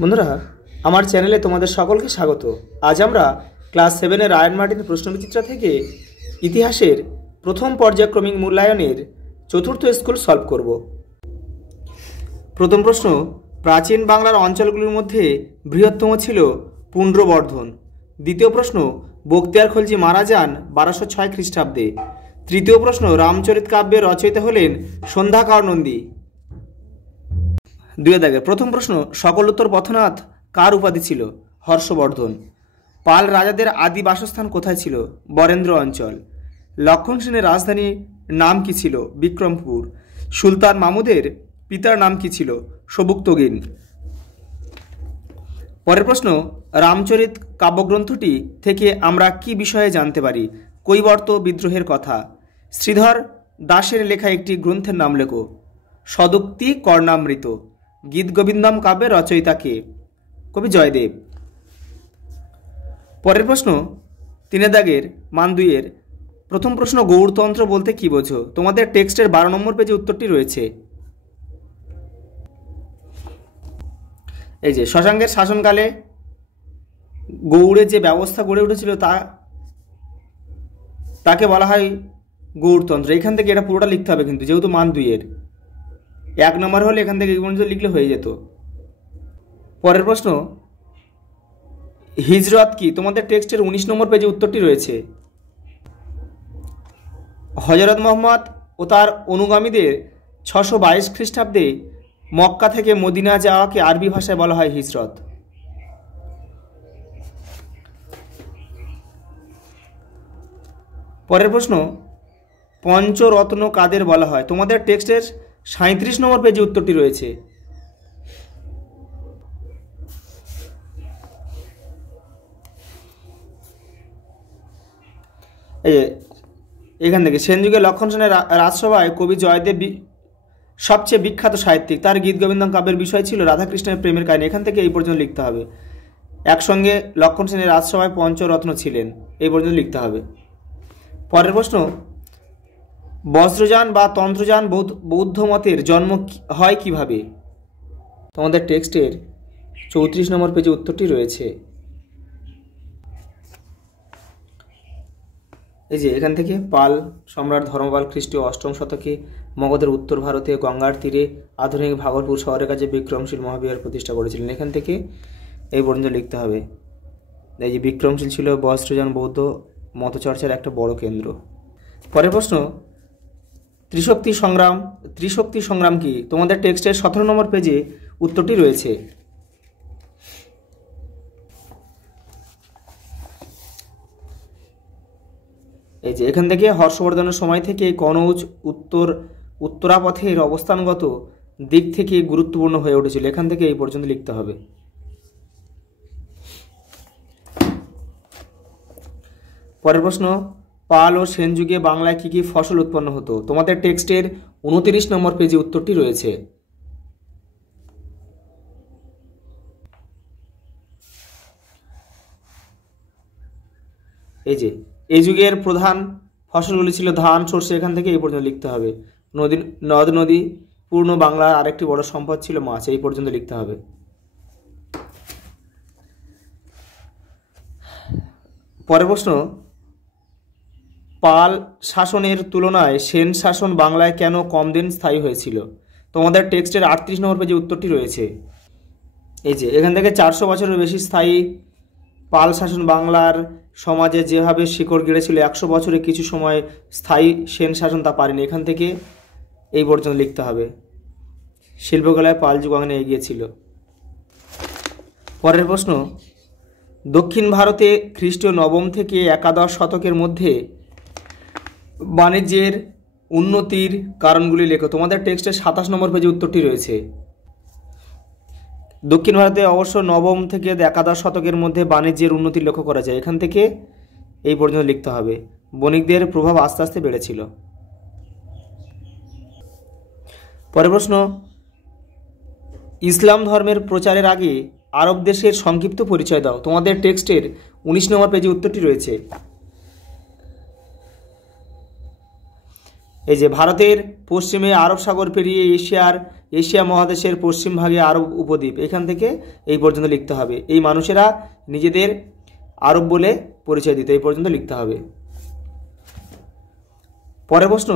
বন্ধুরা, আমার চ্যানেলে তোমাদের সকলকে স্বাগত। আজ আমরা ক্লাস 7-এর রায়ান মার্টিন প্রশ্নবিচিত্রা থেকে ইতিহাসের প্রথম পর্যায়ক্রমিক মূল্যায়নের চতুর্থ স্কুল সলভ করব। প্রথম প্রশ্ন, প্রাচীন বাংলার অঞ্চলগুলির মধ্যে বৃহত্তম ছিল পুণ্ড্রবর্ধন। দ্বিতীয় প্রশ্ন, বখতিয়ার খলজি মারা যান 1206 খ্রিস্টাব্দে। তৃতীয় প্রশ্ন, রামচরিত কাব্যের রচয়িতা হলেন সন্ধ্যাকর নন্দী। দুই দাগের প্রথম প্রশ্ন, সকলোত্তর পথনাথ কার উপাধি ছিল? হর্ষবর্ধন। পাল রাজাদের আদি বাসস্থান কোথায় ছিল? বরেন্দ্র অঞ্চল। লক্ষণ সেনের রাজধানীর নাম কি ছিল? বিক্রমপুর। সুলতান মাহমুদের পিতার নাম কি ছিল? সবুক্তগিন। পরের প্রশ্ন, রামচরিত কাব্যগ্রন্থটি থেকে আমরা কি বিষয়ে জানতে পারি? কৈবর্ত বিদ্রোহের কথা। শ্রীধর দাসের লেখা একটি গ্রন্থের নাম লেখো। সদুক্তি কর্ণামৃত। গীত গোবিন্দম কাব্যের রচয়িতা কে? কবি জয়দেব। পরের প্রশ্ন, 3 দাগের মান 2-এর প্রথম প্রশ্ন, গৌড়তন্ত্র বলতে কি বোঝো? তোমাদের টেক্সটের 12 নম্বর পেজে উত্তরটি রয়েছে। এই যে শশাঙ্কের শাসনকালে গৌড়ে যে ব্যবস্থা গড়ে উঠেছিল তাকে বলা হয় গৌড়তন্ত্র। এখান থেকে এটা পুরোটা লিখতে হবে, কিন্তু যেহেতু মান 2-এর 1 নম্বর হলে এখান থেকে এই পর্যন্ত লিখলে হয়ে যেত। পরের প্রশ্ন, হিজরত কি? তোমাদের টেক্সটের 19 নম্বর পেজে উত্তরটি রয়েছে। হযরত মুহাম্মদ ও তার অনুগামীদের 622 খ্রিস্টাব্দে মক্কা থেকে মদিনা যাওয়াকে আরবি ভাষায় বলা হয় হিজরত। পরের প্রশ্ন, পঞ্চরত্ন কাদের বলা হয়? তোমাদের টেক্সটের 37 নম্বর পেজে উত্তরটি রয়েছে। এখান থেকে সেন যুগে লক্ষণ সেনের রাজসভায় কবি জয়দেব সবচেয়ে বিখ্যাত সাহিত্যিক। তার গীত গোবিন্দম কাব্যের বিষয় ছিল রাধাকৃষ্ণের প্রেমের কাহিনী। এখান থেকে এই পর্যন্ত লিখতে হবে। একসঙ্গে লক্ষণ সেনের রাজসভায় পঞ্চরত্ন ছিলেন, এই পর্যন্ত লিখতে হবে। পরের প্রশ্ন, বজ্রযান বা তন্ত্রযান বৌদ্ধ মতের জন্ম হয় কিভাবে? তোমাদের টেক্সটের 34 নম্বর পেজে উত্তরটি রয়েছে। এই যে এখান থেকে পাল সম্রাট ধর্মপাল খ্রিস্টীয় 8ম শতকে মগধের উত্তর ভারতে গঙ্গার তীরে আধুনিক ভাগলপুর শহরের কাছে বিক্রমশীল মহাবিহার প্রতিষ্ঠা করেছিলেন। এখান থেকে এই পর্যন্ত লিখতে হবে। এই যে বিক্রমশীল ছিল বজ্রযান বৌদ্ধ মতচর্চার একটা বড় কেন্দ্র। পরের প্রশ্ন, ত্রিশক্তি সংগ্রাম কি? তোমাদের টেক্সটের 17 নম্বর পেজে উত্তরটি রয়েছে। এই যে এখান থেকে হর্ষবর্ধনের সময় থেকে কনৌজ উত্তরাপথের অবস্থানগত দিক থেকে গুরুত্বপূর্ণ হয়ে উঠেছিল। এখান থেকে এই পর্যন্ত লিখতে হবে। পরের প্রশ্ন, পাল ও সেন যুগে বাংলায় কি কি ফসল উৎপন্ন হতো? তোমাদের টেক্সটের 29 নম্বর পেজে উত্তরটি রয়েছে। এই যুগের প্রধান ফসলগুলি ছিল ধান, সর্ষে। এখান থেকে এই পর্যন্ত লিখতে হবে। নদ নদী পূর্ণ বাংলার আরেকটি বড় সম্পদ ছিল মাছ। এই পর্যন্ত লিখতে হবে। পরের প্রশ্ন, পাল শাসনের তুলনায় সেন শাসন বাংলায় কেন কম দিন স্থায়ী হয়েছিল? তোমাদের টেক্সটের 38 নম্বর পেজে উত্তরটি রয়েছে। এই যে এখান থেকে 400 বছরের বেশি স্থায়ী পাল শাসন বাংলার সমাজে যেভাবে শিকড় গেড়েছিল, 100 বছরে কিছু সময় স্থায়ী সেন শাসন তা পারেনি। এখান থেকে এই পর্যন্ত লিখতে হবে। শিল্পকলায় পাল যুগ অনেক এগিয়েছিল। পরের প্রশ্ন, দক্ষিণ ভারতে খ্রিস্টীয় 9ম থেকে 11 শতকের মধ্যে বাণিজ্যের উন্নতির কারণগুলি লেখো। তোমাদের টেক্সটের 27 নম্বর পেজে উত্তরটি রয়েছে। দক্ষিণ ভারতে অবশ্য 9ম থেকে 11 শতকের মধ্যে বাণিজ্যের উন্নতি লক্ষ্য করা যায়। এখান থেকে এই পর্যন্ত লিখতে হবে। বণিকদের প্রভাব আস্তে আস্তে বেড়েছিল। পরের প্রশ্ন, ইসলাম ধর্মের প্রচারের আগে আরব দেশের সংক্ষিপ্ত পরিচয় দাও। তোমাদের টেক্সটের 19 নম্বর পেজে উত্তরটি রয়েছে। এই যে ভারতের পশ্চিমে আরব সাগর পেরিয়ে এশিয়ার এশিয়া মহাদেশের পশ্চিম ভাগে আরব উপদ্বীপ, এখান থেকে এই পর্যন্ত লিখতে হবে। এই মানুষেরা নিজেদের আরব বলে পরিচয় দিত, এই পর্যন্ত লিখতে হবে। পরের প্রশ্ন,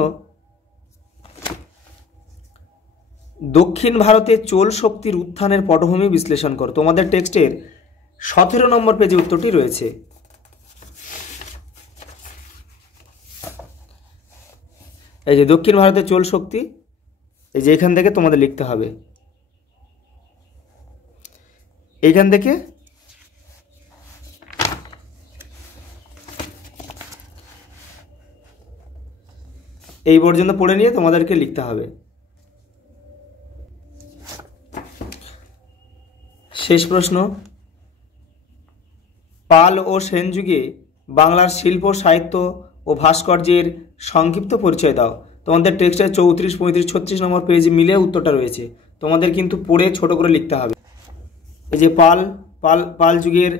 দক্ষিণ ভারতে চোল শক্তির উত্থানের পটভূমি বিশ্লেষণ করো। তোমাদের টেক্সটের 17 নম্বর পেজে উত্তরটি রয়েছে। এই যে দক্ষিণ ভারতের চোল শক্তি, এই যে এখান থেকে তোমাদের লিখতে হবে, এইখান থেকে এই পর্যন্ত পড়ে নিয়ে তোমাদেরকে লিখতে হবে। শেষ প্রশ্ন, পাল ও সেন যুগে বাংলার শিল্প, সাহিত্য ও ভাস্কর্যের সংক্ষিপ্ত পরিচয় দাও। তোমাদের টেক্সটের 34, 35, 36 নম্বর পেজ মিলে উত্তরটা রয়েছে, তোমাদের কিন্তু পড়ে ছোট করে লিখতে হবে। এই যে পাল যুগের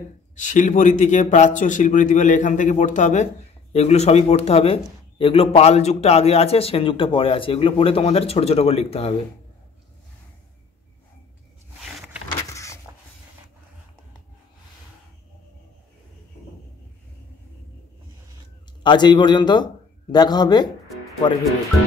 শিল্পরীতিকে প্রাচ্য শিল্পরীতি বলে, এখান থেকে পড়তে হবে, এগুলো সবই পড়তে হবে। এগুলো পাল যুগটা আগে আছে, সেন যুগটা পরে আছে, এগুলো পড়ে তোমাদের ছোট ছোট করে লিখতে হবে। আজ এই পর্যন্ত, দেখা হবে পরের ভিডিওতে।